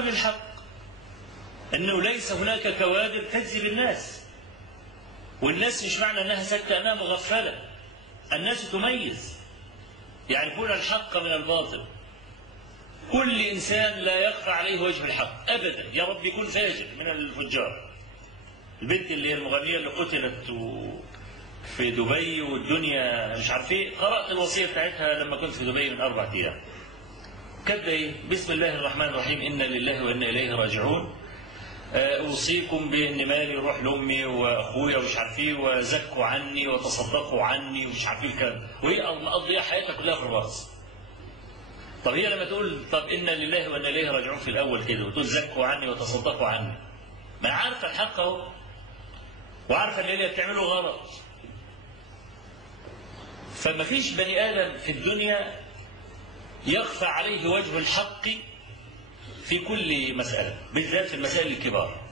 بالحق أنه ليس هناك كوادر تجذب الناس، والناس مش معنى أنها ساكتة أنها مغفلة، الناس تميز، يعرفون الحق من الباطل. كل إنسان لا يخفى عليه وجه الحق أبدا، يا رب يكون فاجر من الفجار. البنت اللي هي المغنية اللي قتلت في دبي والدنيا مش عارف ايه، قرأت الوصية بتاعتها لما كنت في دبي من 4 أيام. كاتبة ايه؟ بسم الله الرحمن الرحيم، إنا لله وإنا إليه راجعون. أوصيكم بأن مالي يروح لأمي وأخويا ومش عارف ايه، وزكوا عني وتصدقوا عني ومش عارف ايه الكلام، وهي مقضية حياتها كلها في الرقص. طب هي لما تقول طب إنا لله وإنا إليه راجعون في الأول كده، وتقول زكوا عني وتصدقوا عني، ما عارفة الحق أهو، وعارفة ان اللي بتعمله غلط. فما فيش بني آدم في الدنيا يخفى عليه وجه الحق في كل مسألة، بالذات في المسائل الكبار.